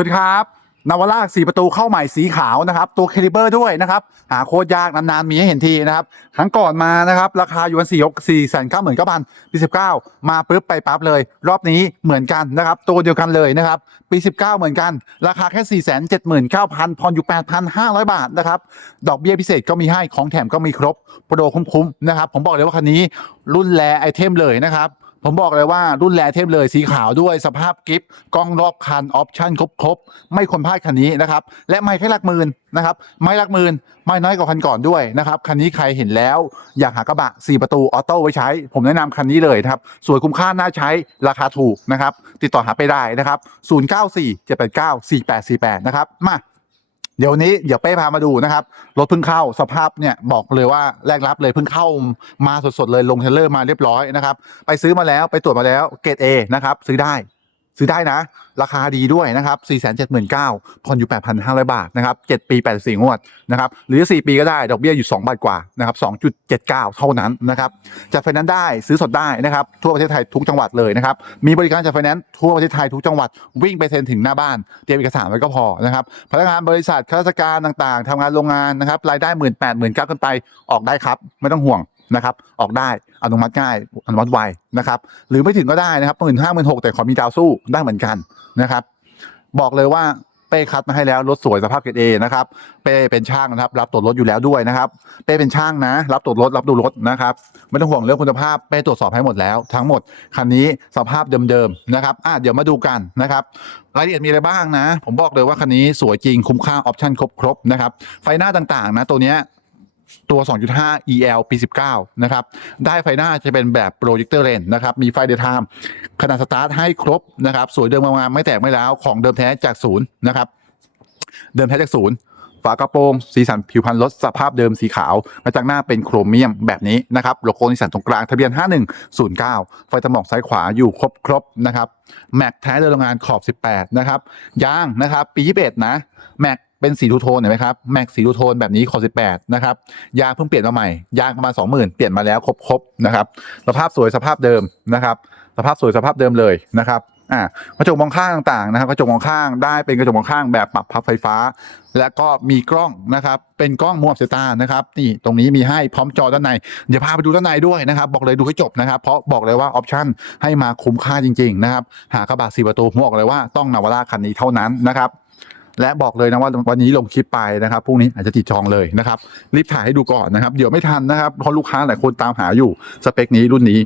วัสดีครับนาวาร่าสีประตูเข้าใหม่สีขาวนะครับ ตัวเคลิเบอร์ด้วยนะครับ หาโคตรยากนานๆมีให้เห็นทีนะครับ ครั้งก่อนมานะครับ ราคาอยู่กันสี่สี่แสนเก้าหมื่นเก้าพันปีสิบเก้ามาปุ๊บไปปั๊บเลย รอบนี้เหมือนกันนะครับ ตัวเดียวกันเลยนะครับ ปี19เก้าเหมือนกัน ราคาแค่4 7 9 0 0 0ผ่นเก้าพันอยู่8,500บาทนะครับ ดอกเบี้ยพิเศษก็มีให้ของแถมก็มีครบโปรโดคุ้มๆนะครับผมบอกเลยว่าคันนี้รุ่นแรไอเทมเลยนะครับ ผมบอกเลยว่ารุ่นแรเทมเลยสีขาวด้วยสภาพกิฟต์กล้องรอบคันออปชั่นครบๆไม่คนพลาดคันนี้นะครับ และไม่แค่หลักหมื่นนะครับ ไม่หลักหมื่นไม่น้อยกว่าคันก่อนด้วยนะครับ คันนี้ใครเห็นแล้ว อยากหากระบะ 4 ประตูออโต้ไว้ใช้ ผมแนะนำคันนี้เลยนะครับ สวยคุ้มค่าน่าใช้ราคาถูกนะครับ ติดต่อหาไปได้นะครับ 094 789 4848 นะครับมา เดี๋ยวนี้เดี๋ยวเป้พามาดูนะครับ รถเพิ่งเข้าสภาพเนี่ยบอกเลยว่าแรกรับเลยเพิ่งเข้ามาสดๆเลยลงเทรลเลอร์มาเรียบร้อยนะครับ ไปซื้อมาแล้วไปตรวจมาแล้วเกรดเอนะครับซื้อได้ ซื้อได้นะ ราคาดีด้วยนะครับ 4 7 9 0 0 0ผ่อนอยู่ 8,500 บาทนะครับ 7 ปี 84 งวดนะครับ หรือ 4 ปีก็ได้ ดอกเบี้ยอยู่ 2 บาทกว่านะครับ 2.79 เท่านั้นนะครับจัดไฟแนนซ์ได้ซื้อสดได้นะครับ ทั่วประเทศไทยทุกจังหวัดเลยนะครับ มีบริการจัดไฟแนนซ์ทั่วประเทศไทยทุกจังหวัด วิ่งไปเซ็นถึงหน้าบ้าน เตรียมเอกสารไว้ก็พอนะครับ พนักงานบริษัท ข้าราชการต่างๆทำงานโรงงานนะครับ รายได้หมื่นแปดหมื่นเก้าขึ้นไป ออกได้ครับ ไม่ต้องห่วง นะครับออกได้อนุมัติง่ายอนุมัติไวนะครับหรือไม่ถึงก็ได้นะครับหมื่นห้าหมื่นหกแต่ขอมีดาวสู้ได้เหมือนกันนะครับบอกเลยว่าเป้คัดมาให้แล้วรถสวยสภาพเกรดเอนะครับเป้เป็นช่างนะครับรับตรวจรถอยู่แล้วด้วยนะครับเป้เป็นช่างนะ รับตรวจรถรับดูรถนะครับไม่ต้องห่วงเรื่องคุณภาพเป้ตรวจสอบให้หมดแล้ว ทั้งหมดคันนี้สภาพเดิมๆนะครับอะเดี๋ยวมาดูกันนะครับรายละเอียดมีอะไรบ้างนะ ผมบอกเลยว่าคันนี้สวยจริงคุ้มค่าออปชั่นครบๆนะครับไฟหน้าต่างๆนะตัวเนี้ย ตัว 2.5 EL ปี 19 นะครับ ได้ไฟหน้าจะเป็นแบบโปรเจคเตอร์เลนนะครับ มีไฟเดย์ไทม์ขนาดสตาร์ทให้ครบนะครับ สวยเดิมงามไม่แตกไม่ร้าวของเดิมแท้จากศูนย์นะครับ เดิมแท้จากศูนย์ฝากระโปรงสีสันผิวพรรณรถสภาพเดิมสีขาวกระจังหน้าเป็นโครเมียมแบบนี้นะครับโลโก้นิสสันตรงกลางทะเบียน 5109 ไฟตะหมอกซ้ายขวาอยู่ครบครบนะครับแม็กแท้เดินโรงงานขอบ 18 นะครับยางนะครับ ปี 21 นะแม็ก เป็นสีทูโทนเห็นไหมครับแม็กสีทูโทนแบบนี้ขอบ18นะครับยางเพิ่งเปลี่ยนมาใหม่ ยางประมาณ20,000เปลี่ยนมาแล้วครบๆนะครับสภาพสวยสภาพเดิมนะครับสภาพสวยสภาพเดิมเลยนะครับอ่ากระจกมองข้างต่างๆนะครับกระจกมองข้างได้เป็นกระจกมองข้างแบบปรับพับไฟฟ้า และก็มีกล้องนะครับ เป็นกล้องมัวเซตานะครับนี่ตรงนี้มีให้พร้อมจอด้านในเดี๋ยวพาไปดูด้านในด้วยนะครับ บอกเลยดูให้จบนะครับ เพราะบอกเลยว่าออปชั่นให้มาคุ้มค่าจริง ๆ นะครับ หากระบะสี่ประตูผมบอกเลยว่าต้องนาวาร่าคันนี้เท่านั้นนะครับ และบอกเลยนะว่าวันนี้ลงคลิปไปนะครับพรุ่งนี้อาจจะติดจองเลยนะครับ รีบถ่ายให้ดูก่อนนะครับ เดี๋ยวไม่ทันนะครับเพราะลูกค้าหลายคนตามหาอยู่สเปคนี้รุ่นนี้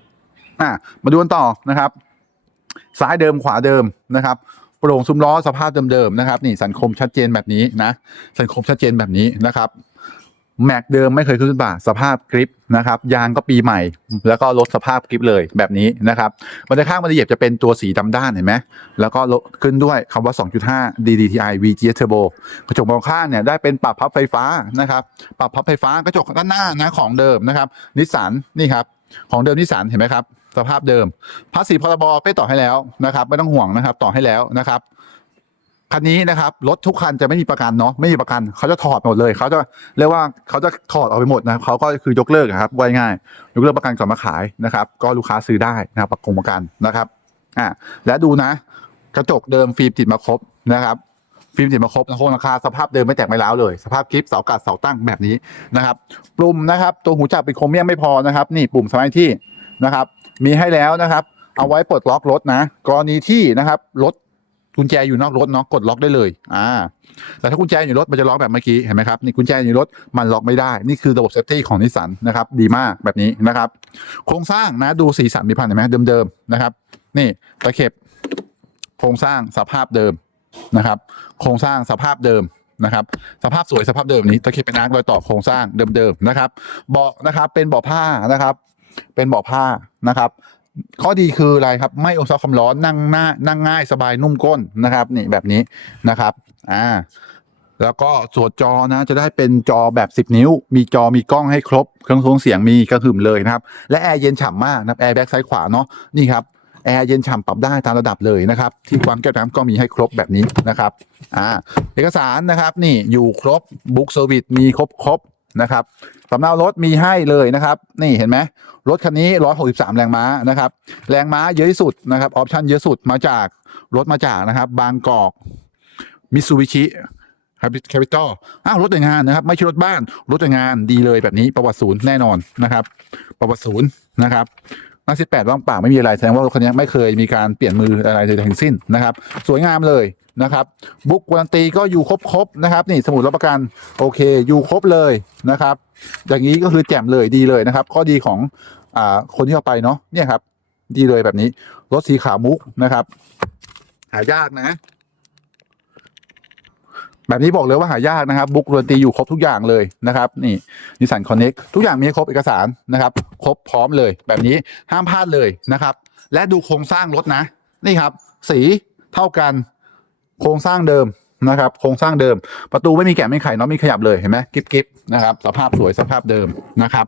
อะมาดูกันต่อนะครับ ซ้ายเดิมขวาเดิมนะครับโปร่งซุ้มล้อสภาพเดิมๆนะครับ นี่สันคมชัดเจนแบบนี้นะสันคมชัดเจนแบบนี้นะครับ แม็กเดิมไม่เคยขึ้นบ่าสภาพกริปนะครับยางก็ปีใหม่ แล้วก็ลดสภาพกริปเลยแบบนี้นะครับบันไดข้างบันไดเหยียบจะเป็นตัวสีดำด้านเห็นไหมแล้วก็ลดขึ้นด้วยคำว่า 2.5 DDTI VGS Turbo กระจกมองข้างเนี่ยได้เป็นปรับพับไฟฟ้านะครับปรับพับไฟฟ้ากระจกด้านหน้านะของเดิมนะครับนิสสันนี่ครับของเดิมนิสสันเห็นไหมครับสภาพเดิมภาษีพรบเป้ต่อให้แล้วนะครับ ไม่ต้องห่วงนะครับ ต่อให้แล้วนะครับ คันนี้นะครับรถทุกคันจะไม่มีประกันเนาะไม่มีประกันเขาจะถอดหมดเลยเขาจะเรียกว่าเขาจะถอดออกไปหมดนะเขาก็คือยกเลิกครับว่าง่ายยกเลิกประกันก่อนมาขายนะครับ ก็ลูกค้าซื้อได้นะครับประกงประกันนะครับอ่าและดูนะ กระจกเดิมฟิล์มติดมาครบนะครับฟิล์มติดมาครบนะโครงราคาสภาพเดิมไม่แตกไม่ร้าวเลย สภาพคลิปเสากัดเสาตั้งแบบนี้นะครับปุ่มนะครับ ตัวหูจับเป็นโครเมียมไม่พอนะครับ นี่ปุ่มสมาร์ทที่นะครับ มีให้แล้วนะครับ เอาไว้ปลดล็อกรถนะ กรณีที่นะครับรถ กุญแจอยู่นอกรถเนาะกดล็อกได้เลยอ่าแต่ถ้ากุญแจอยู่รถมันจะล็อกแบบเมื่อกี้เห็นไหมครับนี่กุญแจอยู่รถมันล็อกไม่ได้ นี่คือระบบเซฟตี้ของนิสสันนะครับดีมากแบบนี้นะครับ โครงสร้างนะดูสีสันมีพันเห็นไหมเดิมๆนะครับ นี่ตะเข็บโครงสร้างสภาพเดิมนะครับ โครงสร้างสภาพเดิมนะครับสภาพสวยสภาพเดิมนี้ตะเข็บเป็นอาร์ครอยต่อโครงสร้างเดิมๆนะครับเบาะนะครับเป็นเบาะผ้านะครับ เป็นเบาะผ้านะครับ ข้อดีคืออะไรครับ ไม่อมซับความร้อนนั่งหน้านั่งง่ายสบายนุ่มก้นนะครับนี่แบบนี้นะครับอ่าแล้วก็ส่วนจอนะจะได้เป็นจอแบบ 10 นิ้ว มีจอมีกล้องให้ครบ เครื่องทรงเสียงมีกระหึ่มเลยนะครับ และแอร์เย็นฉ่ำมากนะครับแอร์แบ็กซ้ายขวาเนาะนี่ครับแอร์เย็นฉ่ำปรับได้ตามระดับเลยนะครับ ที่ความแก้วน้ำก็มีให้ครบแบบนี้นะครับอ่าเอกสารนะครับนี่อยู่ครบบุ๊กเซอร์วิสมีครบครบ นะครับสำเนารถมีให้เลยนะครับ นี่เห็นไหมรถคันนี้ 163 แรงม้านะครับ แรงม้าเยอะที่สุดนะครับออปชั่นเยอะสุดมาจากรถมาจากนะครับ บางกอกมิซูบิชิแคปิตอลอ้าวรถแต่งงานนะครับ ไม่ใช่รถบ้าน รถแต่งงานดีเลยแบบนี้ประวัติศูนย์แน่นอนนะครับ ประวัติศูนย์นะครับ นักสิบแปดว่างเปล่าไม่มีอะไรแสดงว่ารถคันนี้ไม่เคยมีการเปลี่ยนมืออะไรใดๆทั้งสิ้นนะครับ สวยงามเลยนะครับบุ๊กการันตีก็อยู่ครบๆนะครับนี่สมุดรับประกันโอเคอยู่ครบเลยนะครับอย่างนี้ก็คือแจ่มเลยดีเลยนะครับ ข้อดีของอ่าคนที่เอาไปเนาะเนี่ยครับ ดีเลยแบบนี้รถสีขาวมุกนะครับ หายากนะ แบบนี้บอกเลยว่าหายากนะครับ บุ๊กรันตีอยู่ครบทุกอย่างเลยนะครับ นี่นิสสันคอนเน็กทุกอย่างมีครบเอกสารนะครับ ครบพร้อมเลย แบบนี้ห้ามพลาดเลยนะครับ และดูโครงสร้างรถนะ นี่ครับ สีเท่ากันโครงสร้างเดิมนะครับ โครงสร้างเดิม ประตูไม่มีแกะไม่ไขเนาะไม่ขยับเลยเห็นไหมกิบกิบนะครับสภาพสวยสภาพเดิมนะครับ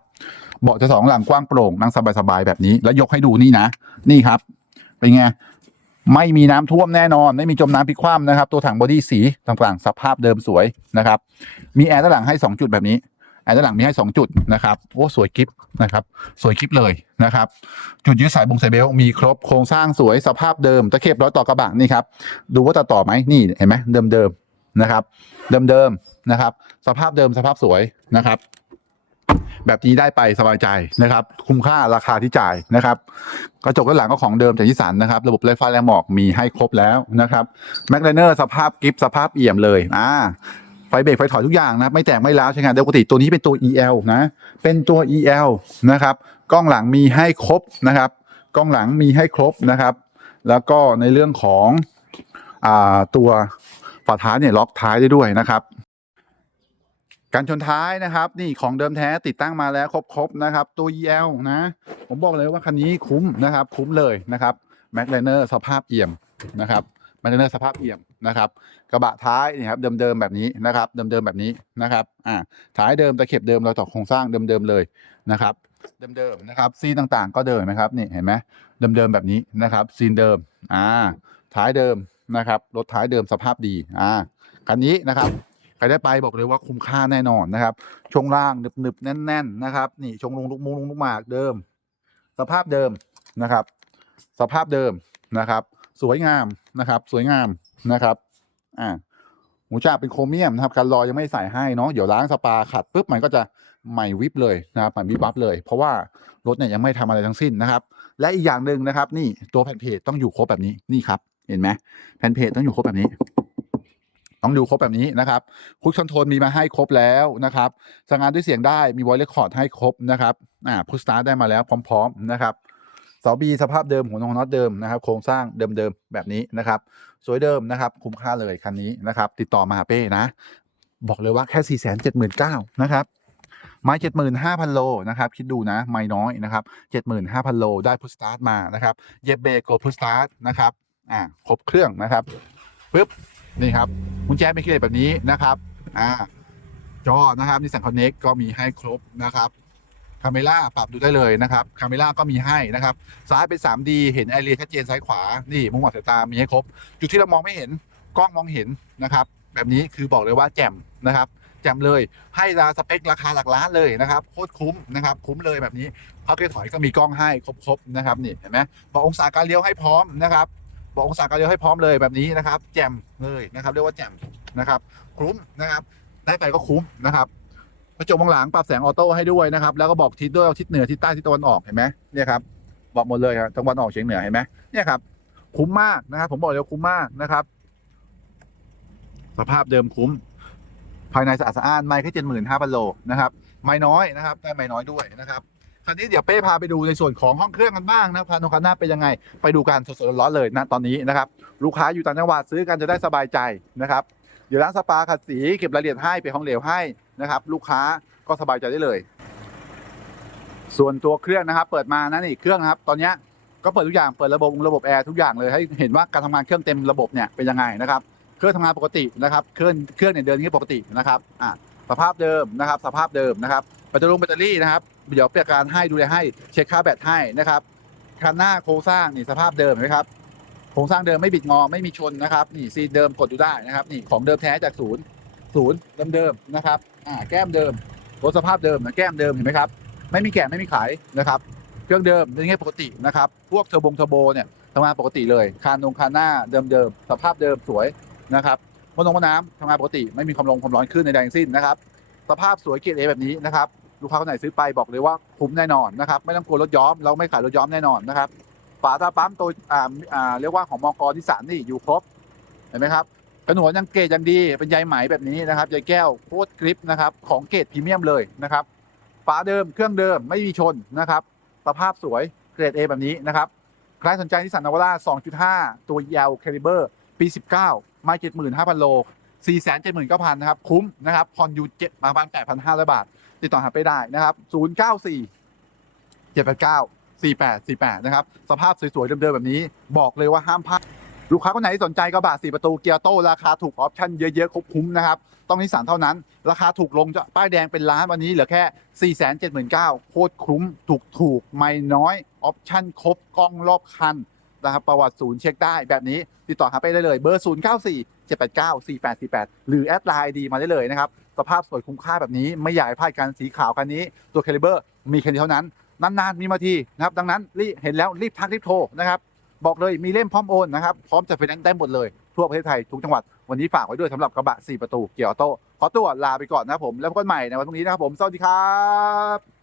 เบาะจะสองหลังกว้างโปร่งนั่งสบายๆแบบนี้ แล้วยกให้ดูนี่นะ นี่ครับเป็นไง ไม่มีน้ำท่วมแน่นอน ไม่มีจมน้ำพลิกคว่ำนะครับ ตัวถังบอดี้สีต่างๆ สภาพเดิมสวยนะครับ มีแอร์ด้านหลังให้ 2 จุดแบบนี้ แอร์ด้านหลังมีให้ 2 จุดนะครับโอ้สวยกิฟนะครับ สวยกิฟเลยนะครับ จุดยึดสายบงสายเบลมีครบโครงสร้างสวยสภาพเดิมตะเข็บร้อยต่อกระบะนี่ครับดูว่าตัดต่อไหมนี่เห็นไหมเดิมเดิมๆนะครับเดิมเดิมๆนะครับ สภาพเดิมสภาพสวยนะครับ แบบนี้ได้ไปสบายใจนะครับ คุ้มค่าราคาที่จ่ายนะครับ กระจกด้านหลังก็ของเดิมจากยิสันนะครับ ระบบไฟฟ้าแรงหมอกมีให้ครบแล้วนะครับแม็กไลเนอร์สภาพกิฟสภาพเอี่ยมเลยอ่าไฟเบรกไฟถอยทุกอย่างนะไม่แตกไม่ร้าวใช้งานได้ปกติตัวนี้เป็นตัว EL นะเป็นตัว EL นะครับกล้องหลังมีให้ครบนะครับ กล้องหลังมีให้ครบนะครับ แล้วก็ในเรื่องของอตัวฝาท้ายเนี่ยล็อกท้ายได้ด้วยนะครับ การชนท้ายนะครับนี่ของเดิมแท้ติดตั้งมาแล้วครบๆนะครับตัว EL นะ ผมบอกเลยว่าคันนี้คุ้มนะครับ คุ้มเลยนะครับแม็กไลเนอร์สภาพเอี่ยมนะครับแม็กไลเนอร์สภาพเอี่ยมนะครับ กระบะท้ายนี่ครับเดิมๆแบบนี้นะครับเดิมๆแบบนี้นะครับอ่าท้ายเดิมตะเข็บเดิมรอยต่อโครงสร้างเดิมๆเลยนะครับเดิมๆนะครับซีนต่างๆ ก็เดิมนะครับนี่เห็นไหมเดิมๆแบบนี้นะครับซีนเดิมอ่าท้ายเดิมนะครับรถท้ายเดิมสภาพดีอ่าคันนี้นะครับ ใครได้ไปบอกเลยว่าคุ้มค่าแน่นอนนะครับช่วงล่างหนึบๆแน่น ๆ นะครับ นี่ชงลงลูกมูลงลูกหมากเดิม สภาพเดิมนะครับ สภาพเดิมนะครับ สวยงามนะครับ สวยงามนะครับอ่าหมูจ่าเป็นโครเมียมนะครับการลอยยังไม่ใส่ให้เนาะเดี๋ยวล้างสปาขัดปุ๊บมันก็จะใหม่วิบเลยนะครับใหม่วิบวับเลย เพราะว่ารถเนี่ยยังไม่ทำอะไรทั้งสิ้นนะครับ และอีกอย่างหนึ่งนะครับ นี่ตัวแผ่นเพจต้องอยู่ครบแบบนี้นี่ครับ เห็นไหมแผ่นเพจต้องอยู่ครบแบบนี้ ต้องดูครบแบบนี้นะครับคุชคอนโทรลมีมาให้ครบแล้วนะครับสั่งงานด้วยเสียงได้มีไวเลคคอร์ดให้ครบนะครับอ่าพุชสตาร์ได้มาแล้วพร้อม ๆ นะครับเสาบีสภาพเดิมหัวนงน็อตเดิมนะครับ โครงสร้างเดิมๆแบบนี้นะครับ สวยเดิมนะครับ คุ้มค่าเลยคันนี้นะครับ ติดต่อมาหาเป้นะ บอกเลยว่าแค่สี่แสนเจ็ดหมื่นะครับไม้เจ็ดหมื่นห้าพันโลนะครับ คิดดูนะ ไม่น้อยนะครับเจ็ดหมื่นห้าพันโลได้พุชสตาร์ทมานะครับ เย็บเบรกกพุชสตาร์ทนะครับ อ่า ครบเครื่องนะครับปึ๊บ นี่ครับ กุญแจไม่ขี้เหร่แบบนี้นะครับอ่าจอนะครับนิสสันคอนเน็กก็มีให้ครบนะครับคาเมล่าปรับดูได้เลยนะครับคาเมล่าก็มีให้นะครับ ซ้ายเป็น 3D เห็นไอเรียชัดเจนซ้ายขวา นี่มุมมองสายตามีให้ครบ จุดที่เรามองไม่เห็นกล้องมองเห็นนะครับ แบบนี้คือบอกเลยว่าแจ่มนะครับแจ่มเลยให้ราสเปคราคาหลักล้านเลยนะครับโคตรคุ้มนะครับ คุ้มเลยแบบนี้พักเกียร์ถอยก็มีกล้องให้ครบๆนะครับนี่เห็นไหมบอกองศาการเลี้ยวให้พร้อมนะครับ บอกองศาการเลี้ยวให้พร้อมเลยแบบนี้นะครับ แจ่มเลยนะครับ เรียกว่าแจ่มนะครับ คุ้มนะครับ ได้ไปก็คุ้มนะครับกระจกมองหลังปรับแสงออโต้ให้ด้วยนะครับ แล้วก็บอกทิศด้วยว่าทิศเหนือทิศใต้ทิศตะวันออกเห็นไหมเนี่ยครับบอกหมดเลยครับตะวันออกเฉียงเหนือเห็นไหมเนี่ยครับ คุ้มมากนะครับ ผมบอกเลยคุ้มมากนะครับ สภาพเดิมคุ้ม ภายในสะอาดสะอ้านไม่แค่เจ็ดหมื่นห้าพันโลนะครับ ไม่น้อยนะครับ ได้ไม่น้อยด้วยนะครับ คราวนี้เดี๋ยวเป้พาไปดูในส่วนของห้องเครื่องกันบ้างนะครับคาโนคาน่าเป็นยังไง ไปดูกันสดๆร้อนๆเลยนะตอนนี้นะครับ ลูกค้าอยู่ต่างจังหวัดซื้อกันจะได้สบายใจนะครับเดี๋ยวร้านสปาขัดสีเก็บรายละเอียดให้เป็นของเหลวให้นะครับ ลูกค้าก็สบายใจได้เลย ส่วนตัวเครื่องนะครับ เปิดมานะนี่เครื่องนะครับ ตอนนี้ก็เปิดทุกอย่างเปิดระบบระบบแอร์ทุกอย่างเลยให้เห็นว่าการทำงานเครื่องเต็มระบบเนี่ยเป็นยังไงนะครับ เครื่องทำงานปกตินะครับ เครื่องเครื่องเนี่ยเดินที่ปกตินะครับอะสภาพเดิมนะครับ สภาพเดิมนะครับ แบตรี่แบตเตอรี่นะครับ เดี๋ยวเปลี่ยนการให้ดูแลให้เช็คค่าแบตให้นะครับคันหน้าโครงสร้างนี่สภาพเดิมเห็นไหมครับโครงสร้างเดิมไม่บิดงอไม่มีชนนะครับนี่ซีนเดิมกดดูได้นะครับนี่ของเดิมแท้จากศูนย์ศูนย์เดิมๆนะครับอ่าแก้มเดิมรถสภาพเดิมนะแก้มเดิมเห็นไหมครับไม่มีแกะไม่มีขายนะครับ เครื่องเดิมเป็นไงปกตินะครับพวกเทอร์บงเทอร์โบเนี่ยทำงานปกติเลยคานนงคานหน้าเดิมๆสภาพเดิมสวยนะครับมนงมน้ำทำงานปกติไม่มีความลงความร้อนขึ้นในใดทั้งสิ้นนะครับ สภาพสวยเกรดเอแบบนี้นะครับ ลูกค้าคนไหนซื้อไปบอกเลยว่าคุ้มแน่นอนนะครับ ไม่ต้องกลัวรถย้อม เราไม่ขายรถย้อมแน่นอนนะครับ ฝาตาปั๊มตัวอ่าอ่าเรียกว่าของมกที่สามนี่อยู่ครบเห็นไหมครับกระหนวนยังเกรดยังดีเป็นใยไหมแบบนี้นะครับใยแก้วโคตรกริปนะครับของเกรดพรีเมียมเลยนะครับฝาเดิมเครื่องเดิมไม่มีชนนะครับสภาพสวยเกรด A แบบนี้นะครับใครสนใจที่สันนวรา2.5 ตัวยาวเรียเบอร์ปี 19 มา 75,000 โล 4 7 9 0 0 0นะครับ คุ้มนะครับผ่อนอยู่7 8 5 0 0 บาท ติดต่อหาไปได้นะครับ 094 789 48 48 นะครับ สภาพสวยๆเดิมๆแบบนี้ บอกเลยว่าห้ามพลาดลูกค้าคนไหนสนใจกระบะ4ประตูเกียร์โต้ราคาถูกออปชั่นเยอะๆครบคุ้มนะครับ ต้องนิสสันเท่านั้น ราคาถูกลงจะป้ายแดงเป็นล้านวันนี้เหลือแค่ 4 7 9 0 0 0โคตรคุ้มถูกถูกไม่น้อยออปชั่นครบกล้องรอบคันนะครับประวัติศูนย์เช็คได้แบบนี้ติดต่อหาไปได้เลยเบอร์ 0 9 4 7 8 9 4 8 4 8 หรือแอดไลน์ดีมาได้เลยนะครับ สภาพสวยคุ้มค่าแบบนี้ไม่อยากให้พลาดการสีขาวคันนี้ ตัวคาลิเบอร์มีแค่นี้เท่านั้น นานๆ มีมาทีนะครับ ดังนั้นรีบเห็นแล้วรีบทักรีบโทรนะครับ บอกเลยมีเล่มพร้อมโอนนะครับ พร้อมจะไฟแนนซ์ได้หมดเลยทั่วประเทศไทยทุกจังหวัด วันนี้ฝากไว้ด้วยสำหรับกระบะ 4 ประตูเกียร์ออโต้ขอตัวลาไปก่อนนะครับผมแล้วพบกันใหม่ในวันพรุ่งนี้นะครับผมสวัสดีครับ